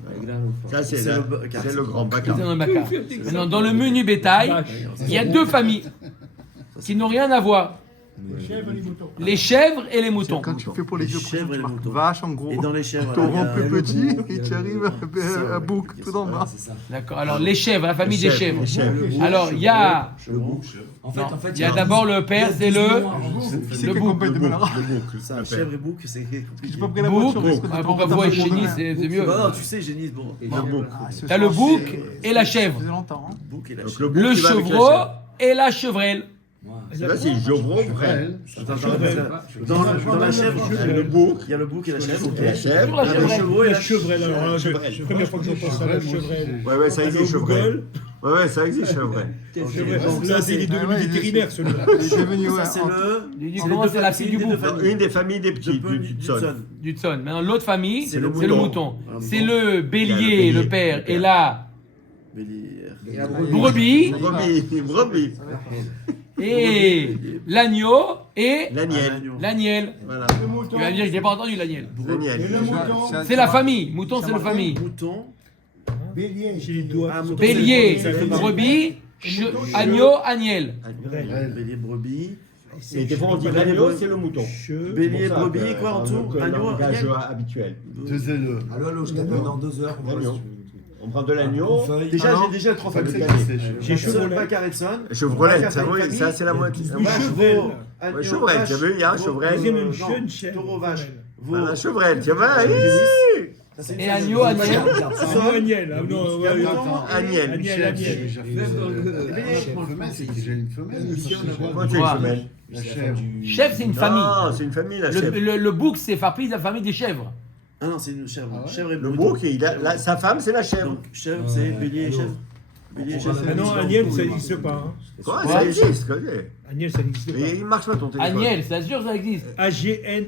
Ça, c'est C'est la- le Bakar. c'est le grand C'est Bakar. dans le Bakar. Maintenant, dans le menu bétail, il y a deux familles qui n'ont rien à voir. Les chèvres et les moutons. Quand tu fais pour les Les yeux chèvres et les moutons. vache en gros, Et dans les chèvres, taureau il y a plus le petit, bouc. et tu arrives à bouc tout en bas. C'est ça. D'accord. Alors les chèvres, la famille des chèvres. Les chèvres. Alors il y a, Le bouc. En fait, il y a d'abord le père, c'est le Qui c'est le qui bouc. accompagne de Ménara? Ça, chèvre et bouc, c'est compliqué. J'ai pas pris la Bouc. voiture parce que Ah, t'as pourquoi pas vous et entendu chénis, mon c'est mieux. Non, tu sais, génie, bon. Le bouc. T'as le bouc et la chèvre. Ça faisait longtemps. Hein. Bouc et la Donc chèvre. bouc Le qui va avec la chevreau chèvre. et la chevrelle. C'est facile. Jovron, vrai. Dans la chèvre, Il y a le bouc. il y a le bouc et la chèvre. La chèvre. La Le chevreau et La la chevrelle, alors là, Chevrelle. la première fois que j'entends ça, la chevrelle. Ouais, ça existe, chevrel. Ouais, ça existe, chevrel. Là, il est devenu vétérinaire, celui-là. Il est devenu, ouais. Ça, c'est le. Il dit c'est comment les deux c'est la familles, fille du des deux bouc. familles. Une des familles des petits, du Tson. Du tson. Maintenant l'autre famille, C'est c'est le le mouton. mouton. Un C'est mouton. le bélier, Le le père, bélier. et la Bélier. brebis Brebis. et l'agneau et L'agnel. l'agnel. Voilà. Le mouton. Tu vas me dire, je n'ai pas entendu l'agnel. L'agnel. Et le mouton. C'est la famille. Mouton, c'est la famille. Mouton. Bélier. J'ai les doigts. Ah, mouton, Bélier, c'est le premier. brebis, agneau, agnel. Bélier, brebis. Et des fois, on dit l'agneau, c'est le mouton. Bélier, brebis, quoi en dessous? Un Agneau, langage agneau. habituel. Allô, je t'appelle dans 2 heures. L'agneau. On prend de l'agneau. Déjà, j'ai déjà le 3 Ça5 veut 6 gagner. J'ai Chevrolet. Pas Carretson. Chevrolet, ça, oui, ça c'est la moitié. Chevrel. Ouais, chevrel, tu as vu, il y a un chevrel. Deuxième, une non, jeune chèvre. taureau, vache. Voilà, un Veau. chevrel, tu vois. Ça, c'est une Et famille. agneau, agnel. Ah, Agnel. Ah, non, ouais, Agnel. Agnel. Agnel, Agnel. J'ai une femelle. Pourquoi tu es une femelle? La chèvre. Chèvre, c'est une famille. Non, c'est une famille, la chèvre. Le bouc, c'est partie de la famille des chèvres. Ah non, c'est une chèvre. Chèvre et Le mouton. bouc, sa femme, c'est la chèvre. Donc, chèvre, c'est bélier et chèvre. Bélier et chèvre. Ah non, Agnel, ça n'existe pas. hein. Quoi, ça existe, quoi. Agnel, ça n'existe Mais pas. il marche pas ton téléphone. Agnel, c'est sûr ça existe. AGN.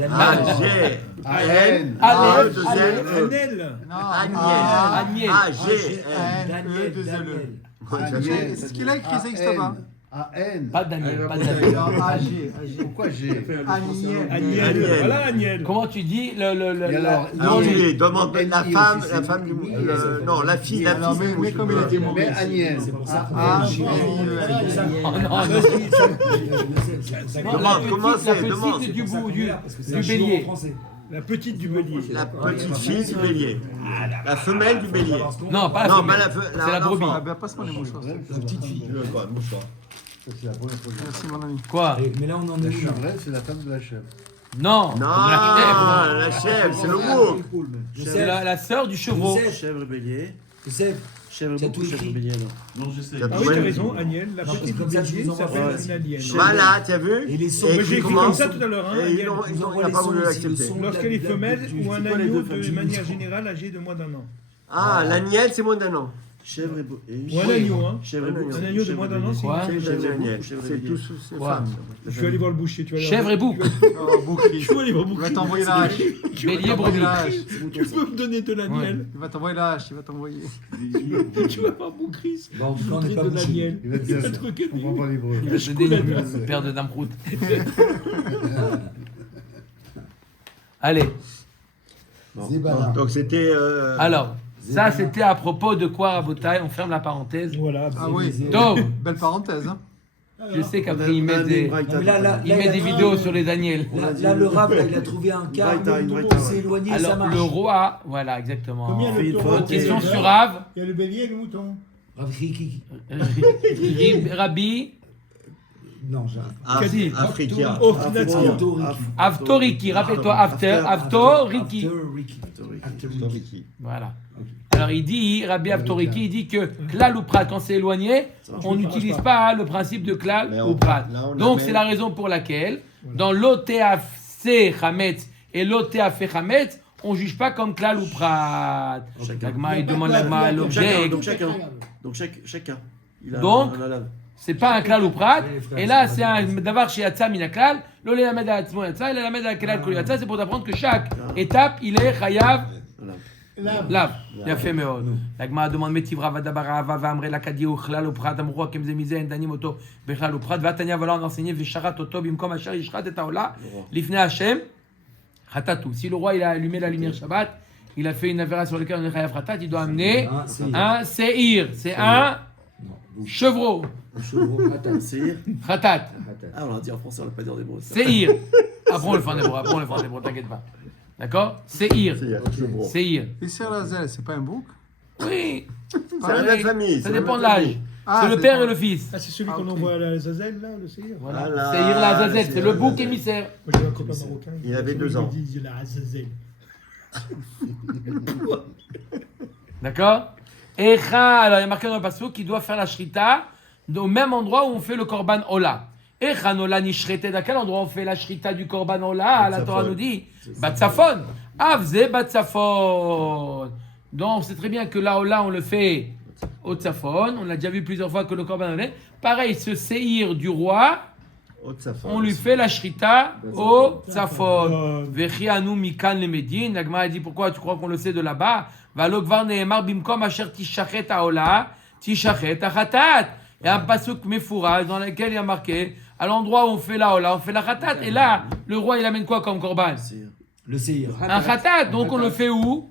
A-G-N. Agnel. Agnel. Agnel. A-G-N. C'est ce qu'il a écrit, ça n'existe pas. A-N. Pas Daniel, pas Daniel. A-G. Pourquoi G Agnel. Agnel. Voilà Agnel. Comment tu dis Et alors, Alors, non, lui, demande N-I la aussi, femme, c'est la femme du N-I, non, la fille, la Alors, fille. mais comme il était mort. Mais Agnel. C'est pour ça. Oh non, Ah, non. vas-y, Comment La c'est demande. petite du bout, du C'est bélier. La petite du bélier. La petite fille du bélier. La femelle du bélier. Non, pas la Non, femelle. pas la C'est la brebis. Ah ben, passe-moi les mouchoirs. La petite fille. Quoi, mouchoir. Merci, mon ami. Quoi? Mais là, on en est où là c'est la femme de la chèvre. Non. Non, La la chèvre, c'est le bouc. chèvre. C'est la sœur du chevreau. Chèvre et bélier. Joseph, Chèvre et T'as bouc, tout chèvre et écrit. bélier, non. Non, Ah oui, tu as raison, Agnel. La petite du comme ça, je bélier vous envoie s'appelle pas. une alien. Voilà, tu as vu? Et les sons, Et Moi, j'ai écrit comment- comme ça tout à l'heure. Hein, Et Agnel. il envoie n'a les pas sons voulu aussi, l'accepter. le son. Lorsqu'elle est femelle ou un C'est quoi les agneau deux femmes de du manière mouton générale âgé de moins d'un an. Ah, l'agnel, c'est moins d'un an. Chèvre et bouc. Ou un agneau, hein. Chèvre et bouc. Un agneau de moins d'un an, c'est Quoi? C'est Chèvre et l'agnel. bouc, chèvre et C'est bélier. tous ces Ouais. femmes. Je vais aller voir le boucher. Tu vas aller Chèvre voir- et bouc. Oh, boucris. Tu vas aller voir le Il va boucher. t'envoyer la hache. Bélier, brebis. Tu peux me donner de l'Agnel. Il va t'envoyer la hache, il va t'envoyer. Tu vas voir Boucris. Bon, en tout cas, on n'est pas de bouché. l'Agnel. Il va te dire ça. Un truc Je comprends pas l'hébreu. Il va te donner le père de Damprout. Allez, Zébala. Donc c'était. alors, ça c'était à propos de quoi, Rabotai? On ferme la parenthèse. Voilà. Ah oui, Donc, belle parenthèse. Hein. je sais qu'après il met des, Non, mais là, il met des vidéos sur les Daniels. Là, le rap, là, il a trouvé un cas. Braïta, une On braïta, s'est ouais. éloigné, ça Alors, marche. le roi, voilà, exactement. Combien Fait le une taureau faute. Question et le sur bœuf Rav. Il y a le bélier et le mouton. Rabbi, Non, j'arrive. Qu'a dit? Africain. Oh, Finatia. Avtoriki, rappelle-toi, Avtoriki. Toriki. Voilà. Alors il dit, Rabbi Avtoriki, il dit que Klal ou Prat, quand c'est éloigné, on n'utilise pas le principe de Klal Mais ou Prat. là, on Donc amène- c'est la raison pour laquelle, dans l'OTAC Chametz et l'OTAF Chametz, on ne juge pas comme Klal ou Prat. L'agma, il demande l'agma l'objet. Donc chacun. Chacun. Il a Donc, un lave. C'est pas un Klal ou Prat. Et là, c'est un Davar chez Yatsa Mina Klal. L'olé la Meda Atzmo Yatsa, il a la Meda Klal Kol Yatsa. C'est pour t'apprendre que chaque étape, il est Chayav. Lav, il a fait מאוד. l'agma demande מטיברה ודברה ואמרי לה כדיהו כלל ופחת אמרו רק אם זה מזה אין דנים אותו בכלל ופחת והתניא ולא נרסני ושחט אותו במקום אשר ישחט את העולה לפני השם חטאתו. Si le roi il a allumé la lumière Shabbat, il a fait une avéra sur laquelle on est chayav khatat, il doit amener un seir, c'est un chevreau, C'est. khatat, Ah, on l'a dit en français, on l'a pas dit en hébreu. ça. seir. Après on le fait en hébreu, après on le fait en hébreu, t'inquiète pas. D'accord? Seir, seir. Et c'est Razel, c'est pas un bouc? Oui, C'est la même famille. ça c'est la dépend de même l'âge. famille. Ah, C'est le c'est père pas- et le fils. Ah, c'est celui Ah, qu'on ok. envoie à la Zazel, là, le Seir. Moi, Voilà. Voilà, Seir la Azazel, c'est le c'est- bouc émissaire. j'ai un copain marocain. Il avait celui 2 qui ans. dit la Azazel. D'accord? Echa, alors il y a marqué dans le passage qu'il doit faire la shrita au même endroit où on fait le korban ola. Echa nola nishrete, à quel endroit on fait la shrita du korban ola? La Torah nous dit Batsafon. Avze Batsafon. Donc c'est très bien que la ola on le fait au Tsafon. On l'a déjà vu plusieurs fois que le korban ola. Pareil, ce séhir du roi, on lui fait la shrita au Tsafon. Vechi anu mikan le medin. La Gemara dit pourquoi tu crois qu'on le sait de là-bas? Valok var nehemar bimkom asher tishachet haola Tishachet Achatat. Il y a un pasuk Mefouraj dans lequel il y a marqué à l'endroit où on fait la Ola, on fait la Khatat. Et là, le roi il amène quoi comme korban? Le Seir. Un Khatat. Donc on le fait où?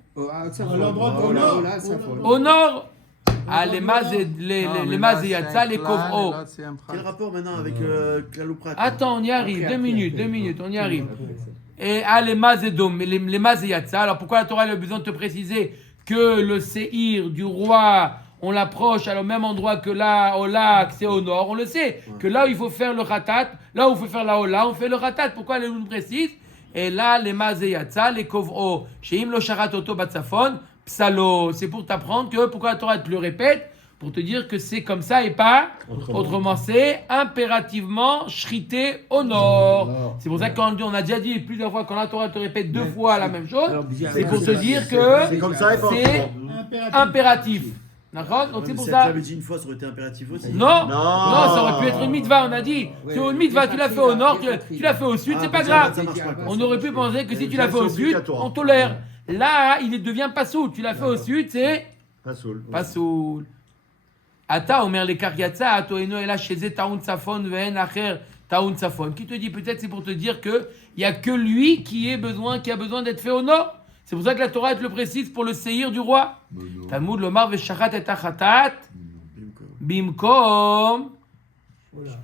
Au nord. Ah, les Maz et Yatsa, les Kovro. Quel rapport maintenant avec Klaluprat? Attends, on y arrive. 2 minutes, on y arrive. Et les Maz et Dom, les Maz et Yatsa. Alors pourquoi la Torah a besoin de te préciser que le Seir du roi, on l'approche à au même endroit que là, au lac, c'est au nord? On le sait, que là où il faut faire le Khatat, là où il faut faire la Ola, on fait le Khatat. Pourquoi elle nous précise? Et là, les Maz et Yatsa, les Kovro, Sheim lo sharat oto batsafon, Psalo. C'est pour t'apprendre que, pourquoi la Torah te le répète? Pour te dire que c'est comme ça et pas autrement. C'est impérativement shrité au nord. C'est pour ça qu'on a déjà dit plusieurs fois, quand la Torah te répète 2 fois la même chose, c'est pour te dire que C'est comme ça et pas c'est autrement. impératif. D'accord? Donc c'est pour ça. Tu l'avais dit une fois, ça aurait été impératif aussi. Non, ça aurait pu être une mitva, on a dit. C'est une mitva, tu l'as fait au nord, tu l'as fait au sud, c'est pas grave. On aurait pu penser que si tu l'as fait au sud, on tolère. Là, il devient pas soul. Tu l'as fait au sud, c'est pas soul. Ata omer le karyatsa, ato eno ela sheze taun tsafon ve'en acher taun tsafon. Qui te dit peut-être c'est pour te dire que il y a que lui qui a besoin d'être fait au nord. C'est pour ça que la Torah te le précise pour le seir du roi. Talmud lomar ve'shachat et achatat bimkom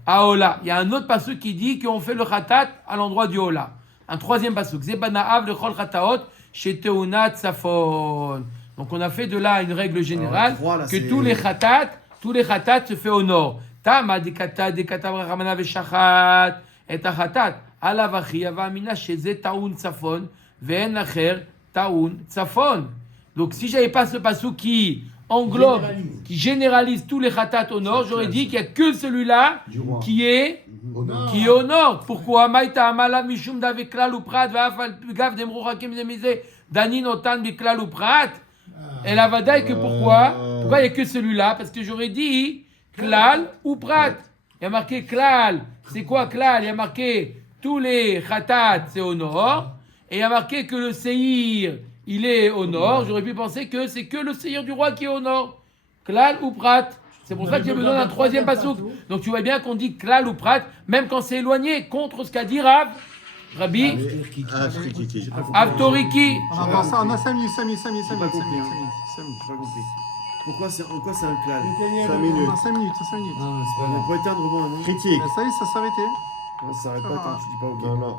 aola. Il y a un autre pasuk qui dit qu'on fait le khatat à l'endroit du ola. Un troisième pasuk. Zebanaav le chol khataot chez teunat tsafon. Donc on a fait de là une règle générale que tous les khatat se fait au nord. Tama de kata ramana ve'shachat et achatat ala vachi avamina sheze taun tsafon ve'en acher taun tsafon. Donc si j'avais pas ce pasuk qui englobe, qui généralise tous les khatat au nord, j'aurais dit qu'il y a que celui-là qui est au nord. Pourquoi? Maïta amala mishum dave klal uprat ve'afal gav demru hakim demize danin otan bi klal uprat. Et la vadaï que pourquoi il n'y a que celui-là? Parce que j'aurais dit klal ou prat. Il y a marqué klal. C'est quoi klal? Il y a marqué tous les khatat, c'est au nord. Et il y a marqué que le seir, il est au nord. J'aurais pu penser que c'est que le seir du roi qui est au nord. Klal ou prat. C'est pour ça que j'ai besoin d'un troisième pasouk. Donc tu vois bien qu'on dit klal ou prat, même quand c'est éloigné, contre ce qu'a dit Rabbi Avtoriki. On a 5 minutes. J'ai pas compris. Pourquoi c'est, en quoi c'est un clal? 5 minutes. 5 minutes. On peut éteindre au moins, non? Critique. Ça y est, ça s'arrêtait. Non, ça s'arrête pas tant que tu dis pas ok. Non.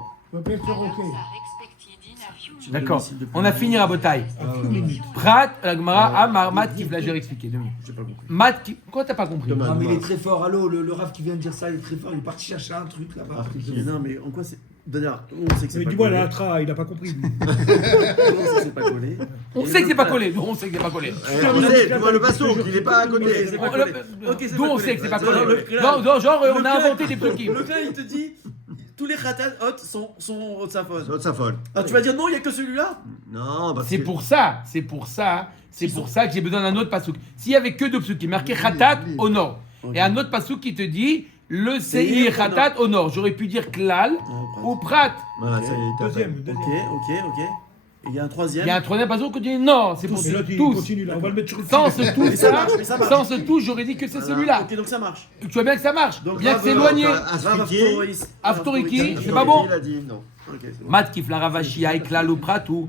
D'accord. On a fini à bataille. Prat, la Gemara, Amar, Mat Kif, là je vais expliquer. 2 minutes. J'ai pas compris. Mat Kif, quoi t'as pas compris? Non, mais il est très fort. Allô, le Rav qui vient de dire ça, il est très fort. Il est parti chercher un truc là-bas. Non, mais en quoi c'est. D'ailleurs, on sait que c'est Mais pas dis-moi, collé. la tra, il a pas compris. On sait que c'est pas collé. On sait que c'est pas collé. Nous, on sait que c'est pas collé. On sait, tu vois le basson, il n'est pas à côté. C'est pas collé. Ok, c'est D'où pas on collé. sait que c'est pas Non, collé. le clal- Non, genre, on le a clal- inventé des trucs. Le clal, il te dit tous les khatat hot sont haute sa fosse. L'autre, ça folle. Ah, tu vas dire non, il y a que celui-là? Non, parce C'est que- pour ça que j'ai besoin d'un autre pasouk. S'il y avait que deux pasuks, marqué Khatat au nord, et un autre pasouk qui te dit le Seir Khatat au nord, j'aurais pu dire Klal ou Prat. Voilà, ça y est, t'as fait. Deuxième. Ok. Et il y a un troisième. Il y a un troisième pasouk qui dit non, c'est pour Et l'autre, il tous. continue là. On va le mettre sur le Sans ce tout Mais ça ça, marche, mais ça marche. sans ce tout, j'aurais dit que c'est celui-là. Ok, donc ça marche. Tu vois bien que ça marche, Donc, bien que c'est bravo, éloigné. Avtoriki, c'est pas bon. Il a dit non. Ok, c'est bon. Mat kif la ravashia et klal ou prat ou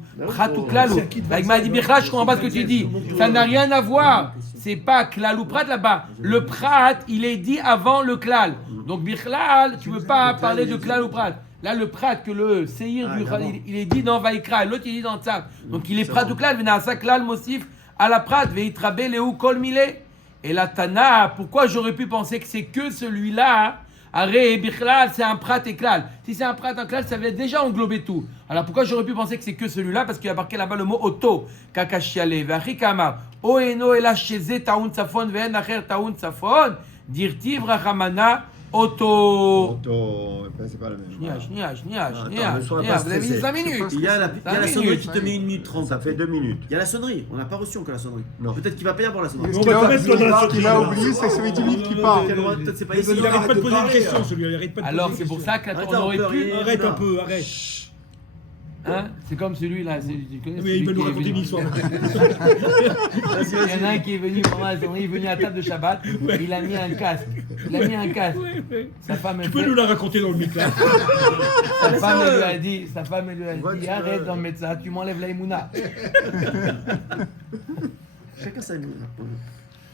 klal ou. Avec m'a dit Bichla, je comprends pas ce que tu dis. Ça n'a rien à voir. C'est pas klal ou prat là-bas. Le prat, il est dit avant le klal. Donc Bichlal, tu veux pas parler de klal ou prat. Là, le prat que le seir du il est dit dans Vaikra, l'autre il est dans Tzav. Donc il est prat ou klal, venasa klal mosif à la prat, veitrabe leu kol mile. Et la Tana, pourquoi j'aurais pu penser que c'est que celui-là? Arrête, Bichlal, c'est un prat et klal. Si c'est un prat et un klal, ça va déjà englober tout. Alors pourquoi j'aurais pu penser que c'est que celui-là? Parce qu'il y a marqué là-bas le mot auto. Kakashiale, vachikama. Oeno ela sheze taun tsafon ve'en acher taun tsafon. Dirtiv rachamana auto. C'est pas le même. Shnia. Attends, ne sois pas Vous avez mis stressé. 5 minutes. Il y a la sonnerie qui te met 1 minute 30. Ça fait 2 minutes. Il y a la sonnerie. On n'a pas reçu encore la sonnerie. Non. Peut-être qu'il va pas y avoir la sonnerie. Ce On qu'il va te a, mettre toi dans la ce qu'il a sortie. oublié, c'est que ça fait 10 minutes qu'il parle. Peut-être c'est pas ici. Il arrête pas de poser une question, celui-là. Il arrête pas de poser Alors une c'est pour question. ça qu'on Attends, aurait pu. on peut Arrête un peu, arrête. Hein? C'est comme celui-là. Tu connais Mais il celui veut nous qui est raconter une venu- histoire. Il y en a un qui est venu pendant la journée, il est venu à la table de Shabbat, il a mis un casque. Il a mis un casque. Sa femme, Tu elle peux fait- nous la raconter dans le mic là. sa femme elle lui a dit, arrête d'en mettre ça, tu m'enlèves la Emouna. Chacun sa.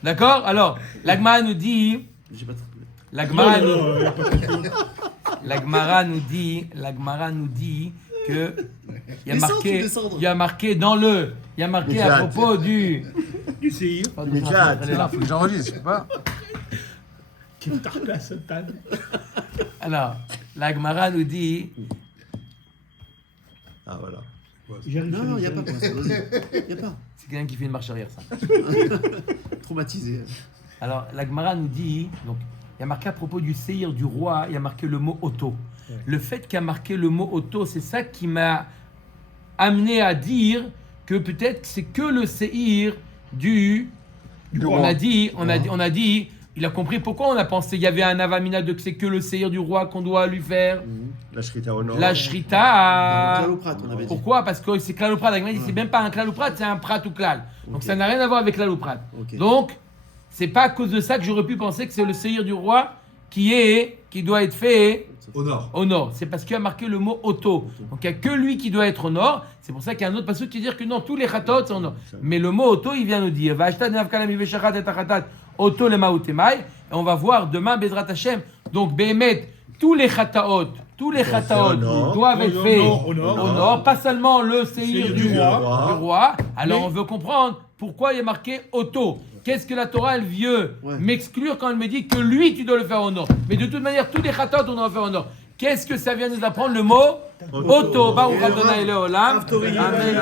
D'accord? Alors, l'Agmara nous dit, J'ai pas. l'Agmara Non, nous, non, il y a pas de question. l'Agmara nous dit que il y a marqué dans le, il y a marqué à Miklat. propos du. Du CI. Miklat. Elle est là. Faut que j'enregistre, je sais pas. Qui est tard la sultane. Alors, l'Agmara nous dit, Ah voilà. Non, il n'y a pas pour l'instant. Vas-y. Y a pas. c'est quelqu'un qui fait une marche arrière ça. Traumatisé. Alors, l'Agmara nous dit, donc, il y a marqué à propos du séhir du roi, il y a marqué le mot auto. Le fait qu'il y a marqué le mot auto, c'est ça qui m'a amené à dire que peut-être c'est que le séhir du on roi. a dit, il a compris pourquoi on a pensé il y avait un avamina de que c'est que le séhir du roi qu'on doit lui faire La shrita au nord. la shrita. Claloprat, on avait dit. Pourquoi? Parce que c'est klaloprat. L'Agmara dit c'est même pas un klaloprat, c'est un prat ou klal. Donc Ok. ça n'a rien à voir avec klaloprat. Ok. Donc c'est pas à cause de ça que j'aurais pu penser que c'est le séhir du roi qui doit être fait Au nord. au nord. C'est parce qu'il a marqué le mot auto. Donc il n'y a que lui qui doit être au nord. C'est pour ça qu'il y a un autre passage qui dit que non, tous les chatot sont au nord. Mais le mot auto, il vient nous dire auto le maoutemai. Et on va voir demain Bezrat Hashem. Donc Béhémet, tous les chataot nord. doivent être faits Au nord. pas seulement le séhir Séhir du du roi. Alors Mais- on veut comprendre pourquoi il est marqué auto. Qu'est-ce que la Torah elle veut Ouais. m'exclure quand elle me dit que lui tu dois le faire au nord. Mais de toute manière tous les chatot on doit le faire au nord. Qu'est-ce que ça vient nous apprendre le mot auto? Baruch Adonai Leolam. Amen.